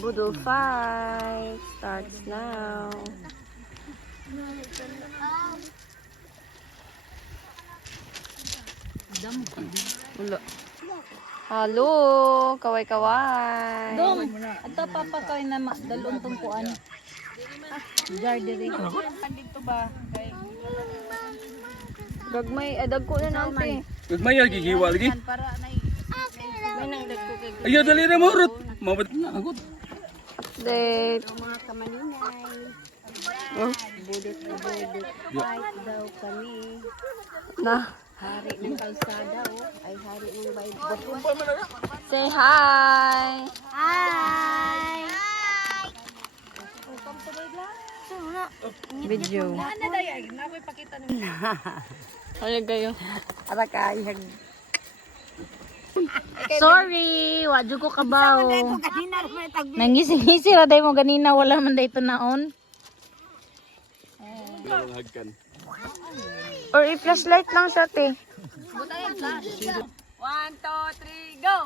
Boodle fight starts now. Ulo. Halo, kaway-kaway. Dong, ato papakawin na dalon tong kuan. Jar diri. Dito ba kay Gagmay, adag ko na natin. Gagmay lagi giwa lagi. para na May nang dag ko kay Ayo dali na mo rut. Mabot na agot. update. mga kamaninay. Oh, Budot na budot. Fight daw kami. na. Hari ng kalsada ay hari ng Bible. Say hi. Hi. Video. Ano dayay? Nakoy pakita ni. Ano kayo? Ara kay Sorry, wadyo ko kabaw. kanina may tag. Nangisi-ngisi ra day mo ganina, wala man day ito naon. Hagkan. Or i-flashlight lang siya, te. 1, 2, 3, go.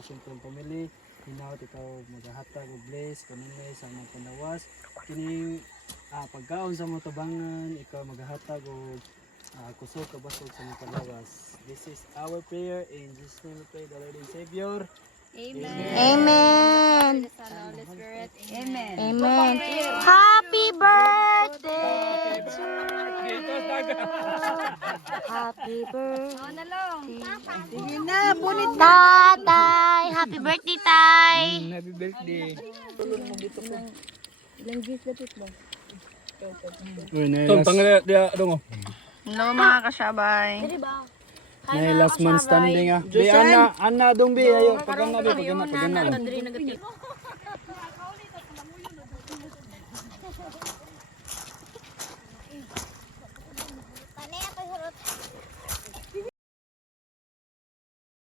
Siyempre pamili, hinawat ikaw maghahatag og bless kanunay sa mga panawas. Kini pagkaon sa mga tabangan, ikaw maghahatag og kusog kabasog sa mga panawas. This is our prayer in Jesus' name we pray, the Lord and Savior. Amen. Amen. Amen. Happy birthday to Happy birthday. Sige na, bunit Tatay, happy birthday, tay. Happy birthday. Ilang gis dapat ba? Tong tanggal dia dong. Hello mga kasyabay. Last man standing ah. Bi Anna dong bi ayo pagana bi pagana.